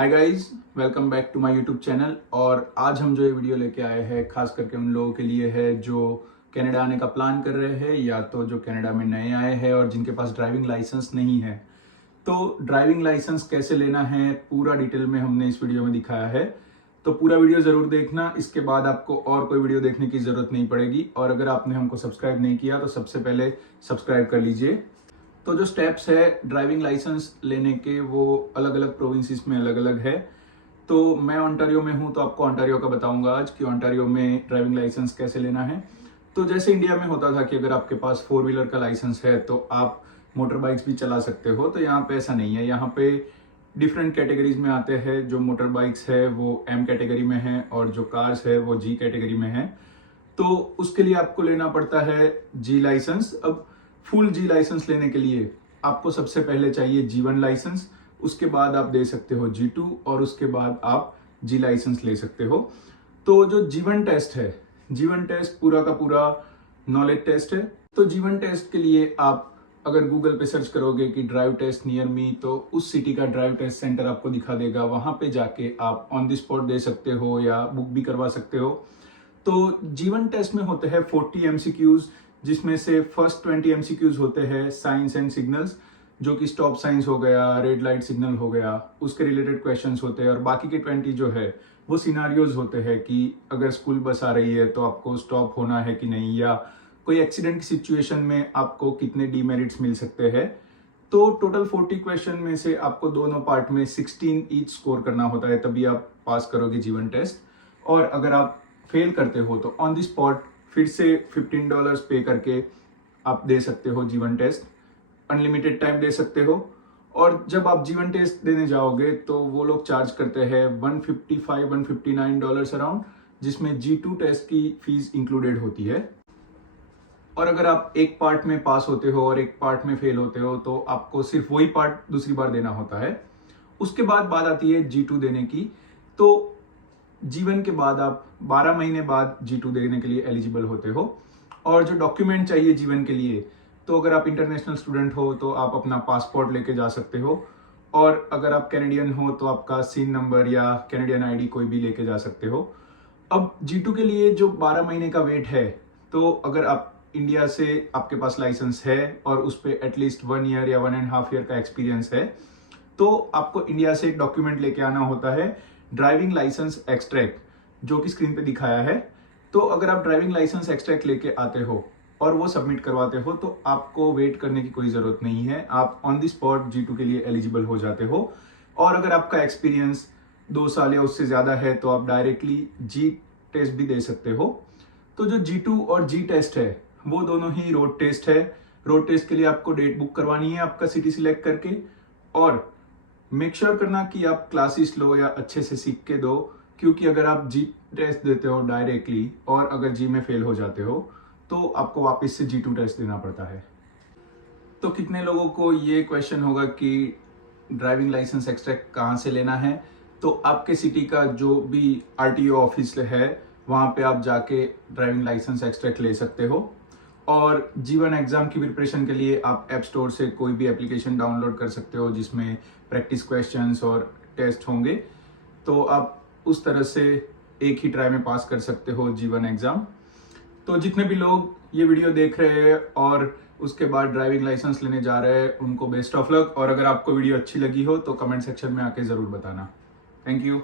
Hi guys, welcome back to my YouTube channel. और आज हम जो ये वीडियो लेके आए हैं खास करके उन लोगों के लिए है जो कनाडा आने का प्लान कर रहे हैं या तो जो कनाडा में नए आए हैं और जिनके पास ड्राइविंग लाइसेंस नहीं है। तो ड्राइविंग लाइसेंस कैसे लेना है पूरा डिटेल में हमने इस वीडियो में दिखाया है, तो पूरा वीडियो जरूर देखना। इसके बाद आपको और कोई वीडियो देखने की जरूरत नहीं पड़ेगी। और अगर आपने हमको सब्सक्राइब नहीं किया तो सबसे पहले सब्सक्राइब कर लीजिए। तो जो स्टेप्स है ड्राइविंग लाइसेंस लेने के वो अलग अलग प्रोविंसेस में अलग अलग है। तो मैं ओंटारियो में हूँ तो आपको ओंटारियो का बताऊंगा आज कि ओंटारियो में ड्राइविंग लाइसेंस कैसे लेना है। तो जैसे इंडिया में होता था कि अगर आपके पास 4 व्हीलर का लाइसेंस है तो आप मोटर बाइक्स भी चला सकते हो, तो यहाँ पे ऐसा नहीं है। यहाँ पे डिफरेंट कैटेगरीज में आते हैं। जो मोटर बाइक्स है वो एम कैटेगरी में है और जो कार्स है वो जी कैटेगरी में है। तो उसके लिए आपको लेना पड़ता है जी लाइसेंस। अब फुल जी लाइसेंस लेने के लिए आपको सबसे पहले चाहिए G1 लाइसेंस, उसके बाद आप दे सकते हो G2 और उसके बाद आप जी लाइसेंस ले सकते हो। तो जो G1 टेस्ट है, G1 टेस्ट पूरा का पूरा नॉलेज टेस्ट है। तो G1 टेस्ट के लिए आप अगर गूगल पे सर्च करोगे कि ड्राइव टेस्ट नियर मी, तो उस सिटी का ड्राइव टेस्ट सेंटर आपको दिखा देगा। वहां पे जाके आप ऑन द स्पॉट दे सकते हो या बुक भी करवा सकते हो। तो G1 टेस्ट में होते हैं 40 MCQs, जिसमें से फर्स्ट 20 MCQs होते हैं साइंस एंड सिग्नल्स, जो कि स्टॉप साइंस हो गया, रेड लाइट सिग्नल हो गया, उसके रिलेटेड क्वेश्चंस होते हैं। और बाकी के 20 जो है वो सिनारियोज होते हैं कि अगर स्कूल बस आ रही है तो आपको स्टॉप होना है कि नहीं, या कोई एक्सीडेंट की सिचुएशन में आपको कितने डीमेरिट्स मिल सकते हैं। तो टोटल 40 क्वेश्चन में से आपको दोनों पार्ट में 16 ईच स्कोर करना होता है, तभी आप पास करोगे G1 टेस्ट। और अगर आप फेल करते हो तो ऑन द स्पॉट फिर से $15 पे करके आप दे सकते हो G1 टेस्ट। अनलिमिटेड टाइम दे सकते हो। और जब आप G1 टेस्ट देने जाओगे तो वो लोग चार्ज करते हैं $159 अराउंड, जिसमें G2 टेस्ट की फीस इंक्लूडेड होती है। और अगर आप एक पार्ट में पास होते हो और एक पार्ट में फेल होते हो तो आपको सिर्फ वही पार्ट दूसरी बार देना होता है। उसके बाद बात आती है G2 देने की। तो G1 के बाद आप 12 महीने बाद G2 देने के लिए एलिजिबल होते हो। और जो डॉक्यूमेंट चाहिए G1 के लिए, तो अगर आप इंटरनेशनल स्टूडेंट हो तो आप अपना पासपोर्ट लेके जा सकते हो। और अगर आप कैनेडियन हो तो आपका सीन नंबर या कैनेडियन आईडी कोई भी लेके जा सकते हो। अब G2 के लिए जो 12 महीने का वेट है, तो अगर आप इंडिया से आपके पास लाइसेंस है और उस पर एटलीस्ट 1 ईयर या 1.5 ईयर का एक्सपीरियंस है, तो आपको इंडिया से एक डॉक्यूमेंट लेके आना होता है, ड्राइविंग लाइसेंस एक्सट्रैक्ट, जो कि स्क्रीन पे दिखाया है। तो अगर आप ड्राइविंग लाइसेंस एक्सट्रैक्ट लेके आते हो और वो सबमिट करवाते हो तो आपको वेट करने की कोई जरूरत नहीं है, आप ऑन द स्पॉट G2 के लिए एलिजिबल हो जाते हो। और अगर आपका एक्सपीरियंस 2 साल या उससे ज्यादा है तो आप डायरेक्टली जी टेस्ट भी दे सकते हो। तो जो G2 और जी टेस्ट है वो दोनों ही रोड टेस्ट है। रोड टेस्ट के लिए आपको डेट बुक करवानी है आपका सिटी सिलेक्ट करके, और मेक श्योर करना कि आप क्लासेस लो या अच्छे से सीख के दो, क्योंकि अगर आप जी टेस्ट देते हो डायरेक्टली और अगर जी में फेल हो जाते हो तो आपको वापस से G2 टेस्ट देना पड़ता है। तो कितने लोगों को ये क्वेश्चन होगा कि ड्राइविंग लाइसेंस एक्सट्रैक्ट कहाँ से लेना है। तो आपके सिटी का जो भी RTO ऑफिस है वहाँ पे आप जाके ड्राइविंग लाइसेंस एक्सट्रैक्ट ले सकते हो। और G1 एग्जाम की प्रिपरेशन के लिए आप ऐप स्टोर से कोई भी एप्लीकेशन डाउनलोड कर सकते हो जिसमें प्रैक्टिस क्वेश्चंस और टेस्ट होंगे। तो आप उस तरह से एक ही ट्राई में पास कर सकते हो G1 एग्जाम। तो जितने भी लोग ये वीडियो देख रहे हैं और उसके बाद ड्राइविंग लाइसेंस लेने जा रहे हैं, उनको बेस्ट ऑफ लक। और अगर आपको वीडियो अच्छी लगी हो तो कमेंट सेक्शन में आके जरूर बताना। Thank you.